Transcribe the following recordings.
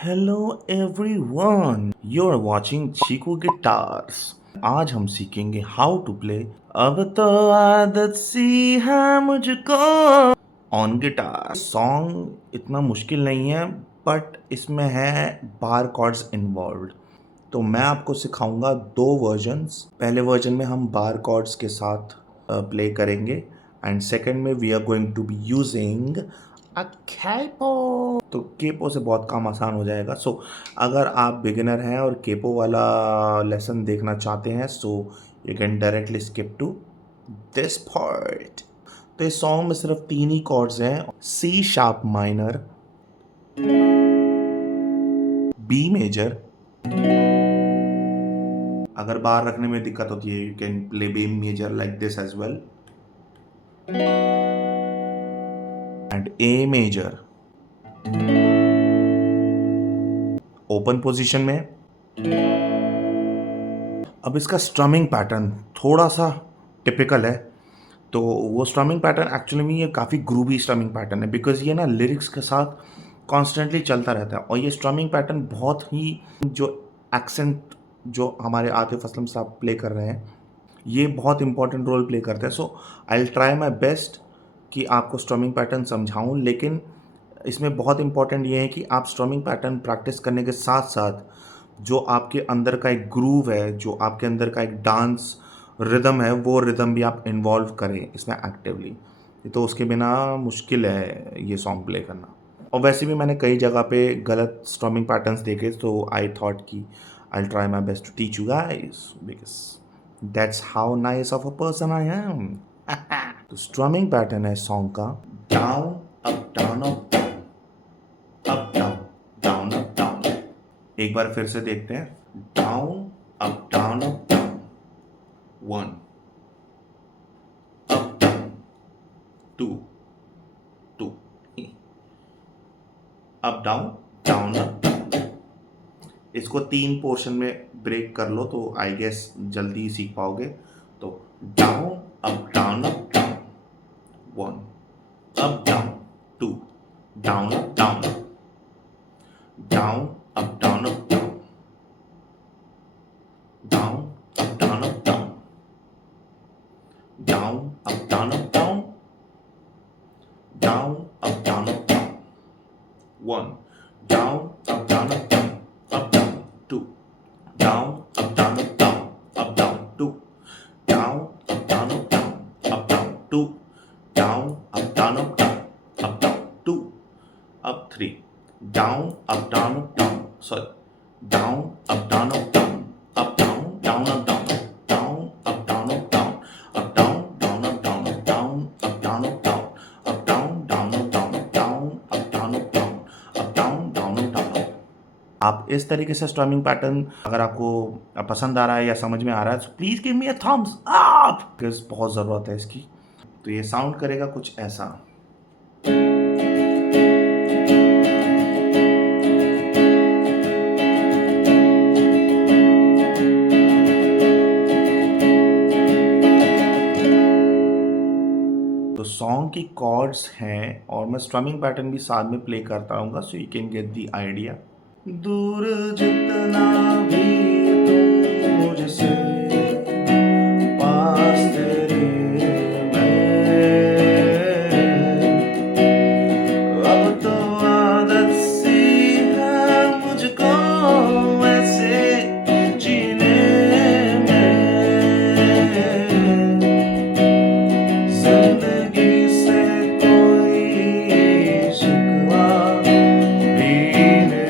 Hello everyone, you're watching Chiku guitars. आज हम सीखेंगे हाउ टू प्ले अब तो आदत सी है मुझको ऑन गिटार। सॉन्ग इतना मुश्किल नहीं है, बट इसमें है बार कॉर्ड्स इन्वॉल्व्ड। तो मैं आपको सिखाऊंगा दो वर्जन्स। पहले वर्जन में हम बार कॉर्ड्स के साथ प्ले करेंगे एंड सेकंड में we are going to be using a capo. तो केपो से बहुत काम आसान हो जाएगा। अगर आप बिगिनर हैं और केपो वाला लेसन देखना चाहते हैं you can directly skip to this part. तो इस सॉन्ग में सिर्फ तीन ही कॉर्ड्स हैं, C sharp minor, B major. अगर बार रखने में दिक्कत होती है you can play B major like this as well and A major open position में। अब इसका स्ट्रमिंग पैटर्न थोड़ा सा टिपिकल है। तो वो स्ट्रमिंग पैटर्न एक्चुअली में ये काफ़ी ग्रूवी स्ट्रमिंग पैटर्न है, बिकॉज ये ना लिरिक्स के साथ कॉन्स्टेंटली चलता रहता है। और ये स्ट्रमिंग पैटर्न बहुत ही जो एक्सेंट जो हमारे आतिफ असलम साहब प्ले कर रहे हैं, ये बहुत इंपॉर्टेंट रोल प्ले करते हैं। So I will try my best कि आपको स्ट्रमिंग पैटर्न समझाऊं, लेकिन इसमें बहुत इंपॉर्टेंट ये है कि आप स्ट्रमिंग पैटर्न प्रैक्टिस करने के साथ साथ जो आपके अंदर का एक ग्रूव है, जो आपके अंदर का एक डांस रिदम है, वो रिदम भी आप इन्वॉल्व करें इसमें एक्टिवली। तो उसके बिना मुश्किल है ये सॉन्ग प्ले करना। और वैसे भी मैंने कई जगह पे गलत स्ट्रमिंग पैटर्न्स देखे, तो आई थॉट कि I try my best to teach you guys, because that's how nice of a person I am. तो स्ट्रमिंग पैटर्न है सॉन्ग का down up down up up down down up down. एक बार फिर से देखते हैं, down up down up down, one up down, two two up down down up down. इसको तीन पोर्शन में ब्रेक कर लो तो आई गेस जल्दी सीख पाओगे। तो down up down up down, one up down, two down up down, down up down up down, down up down up down, down up down up down, down up down up down, one down up down up down, up down, two down up down up down, up down, two down up down up down, up down, two down up down up down, up down, two up, three down up down up down, sorry down up down up down, up down down up down, down up down up down, up down down up down, down up down up down, up down down up down, down up down up down, up down down up down. आप इस तरीके से strumming pattern अगर आपको पसंद आ रहा है या समझ में आ रहा है तो please give me a thumbs up, because बहुत ज़रूरत है इसकी। तो ये साउंड करेगा कुछ ऐसा। तो सॉन्ग की कॉर्ड्स हैं और मैं स्ट्रमिंग पैटर्न भी साथ में प्ले करता रहूँगा, so you can get the idea. दूर जितना भी तुम मुझसे, पास तेरे मैं, अब तो आदत सी है मुझको ऐसे जीने में, जिंदगी से कोई शिकवा भी नहीं है,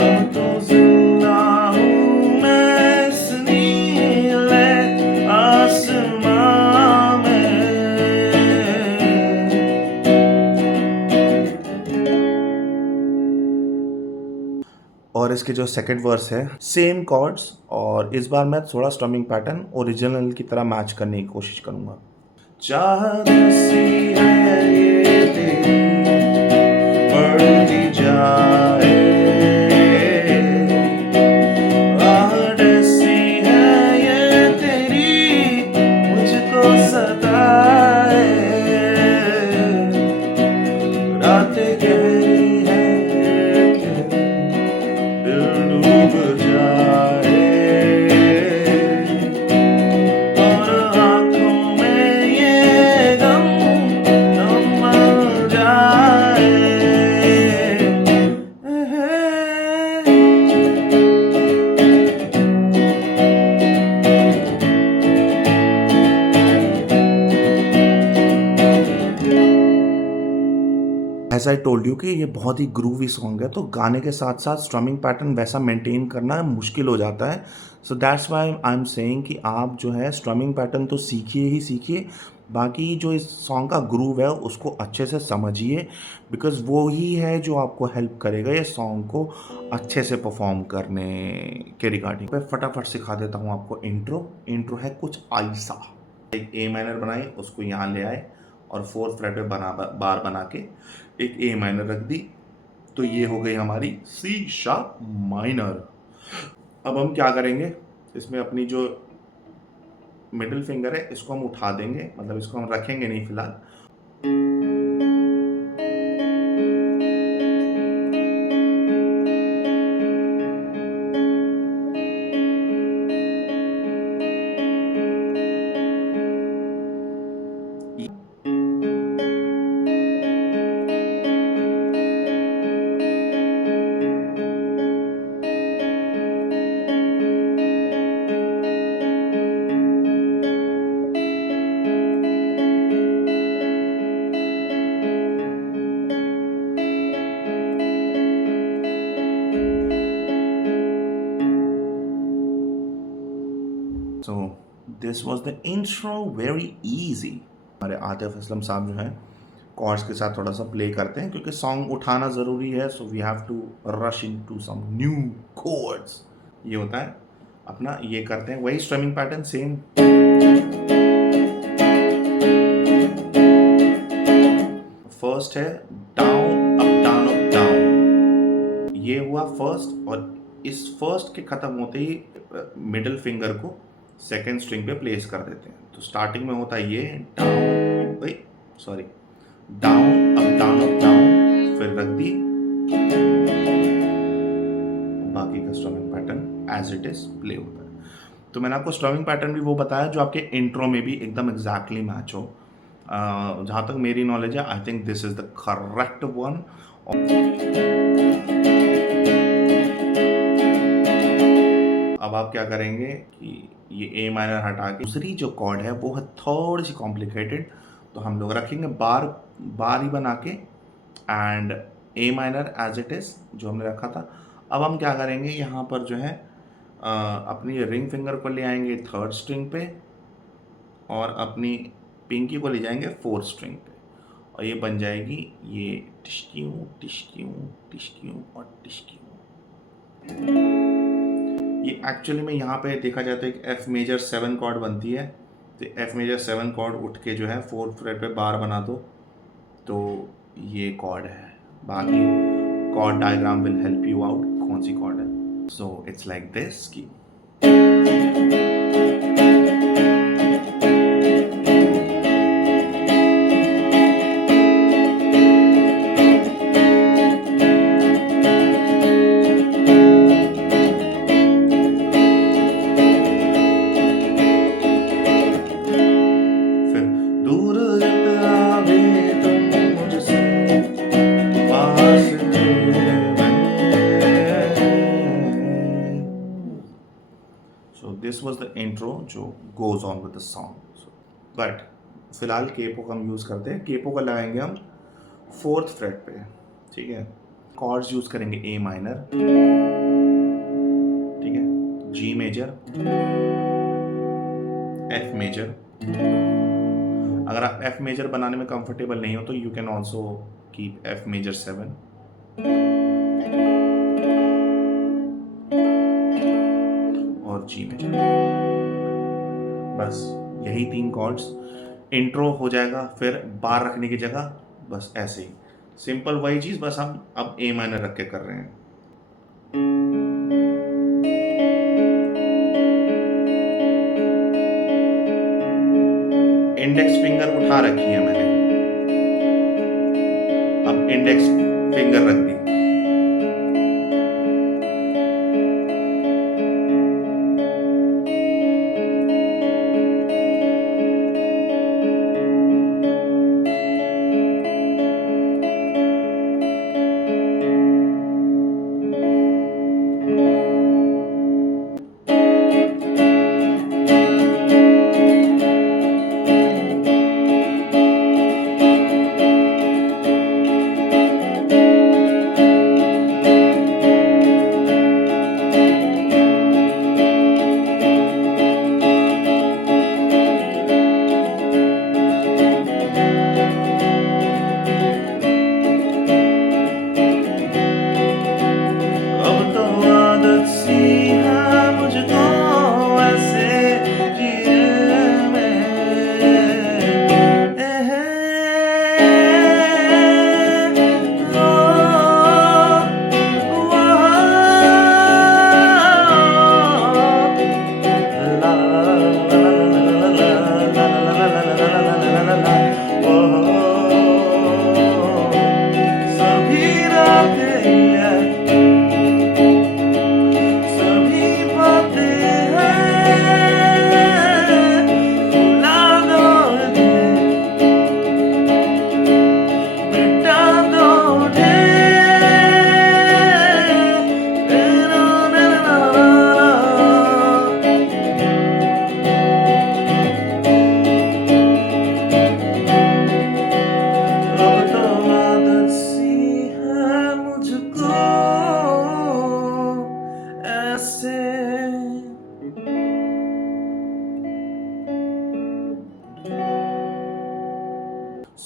अब तो जिंदा हूँ मैं इस नीले आसमां में। और इसके जो सेकंड वर्स है सेम कॉर्ड्स, और इस बार मैं थोड़ा स्ट्रमिंग पैटर्न ओरिजिनल की तरह मैच करने की कोशिश करूंगा। चाहत सी है ये तेरी बढ़ती जाए, आहट सी है ये तेरी मुझको सताए, एज़ आई टोल्ड यू कि ये बहुत ही ग्रूवी सॉन्ग है, तो गाने के साथ-साथ स्ट्रमिंग पैटर्न वैसा मेंटेन करना मुश्किल हो जाता है। So that's why I am saying कि आप जो है स्ट्रमिंग पैटर्न तो सीखिए ही सीखिए, बाकी जो इस सॉन्ग का ग्रूव है उसको अच्छे से समझिए, बिकॉज़ वो ही है जो आपको हेल्प करेगा ये सॉन्ग को अच्छे से परफ़ॉर्म करने के रिगार्डिंग। मैं फटाफट सिखा देता हूँ आपको इंट्रो। इंट्रो है कुछ ऐसा। एक ए माइनर बनाई, उसको यहाँ ले आए और 4th फ्रेट पे बार बना के एक ए माइनर रख दी, तो ये हो गई हमारी सी शार्प माइनर। अब हम क्या करेंगे, इसमें अपनी जो मिडिल फिंगर है इसको हम उठा देंगे, मतलब इसको हम रखेंगे नहीं फिलहाल। So this was the intro, very easy. हमारे आतिफ असलम साहब जो हैं कॉर्ड्स के साथ थोड़ा सा प्ले करते हैं, क्योंकि सॉन्ग उठाना ज़रूरी है, so we have to rush into some new chords. ये होता है अपना, ये करते हैं वही स्ट्रमिंग पैटर्न सेम। फर्स्ट है down up down up down, ये हुआ फर्स्ट, और इस फर्स्ट के ख़त्म होते ही मिडिल फिंगर को सेकेंड स्ट्रिंग पे प्लेस कर देते हैं। तो स्टार्टिंग में होता है ये down, sorry, down up down, फिर रख दी, बाकी का strumming pattern as it is play होता है। तो मैंने आपको स्ट्रमिंग पैटर्न भी वो बताया जो आपके इंट्रो में भी एकदम एग्जैक्टली मैच हो। जहाँ तक मेरी नॉलेज है, I think this is the correct one. अब आप क्या करेंगे कि ये ए माइनर हटा के दूसरी जो कॉर्ड है वो है थोड़ी सी कॉम्प्लिकेटेड, तो हम लोग रखेंगे बार बार ही बना के, and A minor as it is जो हमने रखा था। अब हम क्या करेंगे, यहाँ पर जो है अपनी रिंग फिंगर को ले आएंगे 3rd स्ट्रिंग पे, और अपनी पिंकी को ले जाएंगे 4th स्ट्रिंग पे, और ये बन जाएगी ये टिश्क्यू टिश्क्यू टिश्क्यू और टिश्क्यू। ये एक्चुअली में यहाँ पे देखा जाता है कि एफ मेजर 7 कॉर्ड बनती है, तो एफ मेजर 7 कॉर्ड उठ के जो है 4th फ्रेट पे बार बना दो, तो ये कॉर्ड है। बाकी chord diagram will help you out कौन सी कॉर्ड है। सो इट्स लाइक दिस की दिस वॉज द इंट्रो जो goes on with the song. But फिलहाल केपो का हम यूज़ करते हैं। केपो का लगाएंगे हम 4th फ्रेट पे, ठीक है। कॉर्ड्स यूज़ करेंगे ए माइनर, ठीक है, जी मेजर, एफ मेजर। अगर आप एफ मेजर बनाने में कंफर्टेबल नहीं हो तो you can also keep F major 7, और जी मेजर। बस यही 3 कॉर्ड्स, इंट्रो हो जाएगा। फिर बार रखने की जगह बस ऐसे ही सिंपल वही चीज़, बस हम अब ए माइनर रख के कर रहे हैं। इंडेक्स फिंगर उठा रखी है मैंने, अब इंडेक्स फिंगर रख दी।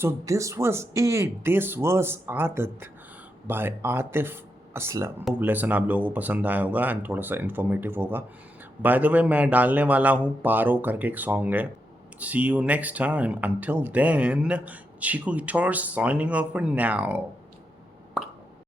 So this was it. This was Adat by Atif Aslam. Lesson आप लोगों को पसंद आया होगा एंड थोड़ा सा इन्फॉर्मेटिव होगा। बाय द वे मैं डालने वाला हूँ पारो करके एक सॉन्ग है। See you next time. Until then, Chico Guitars signing off for now.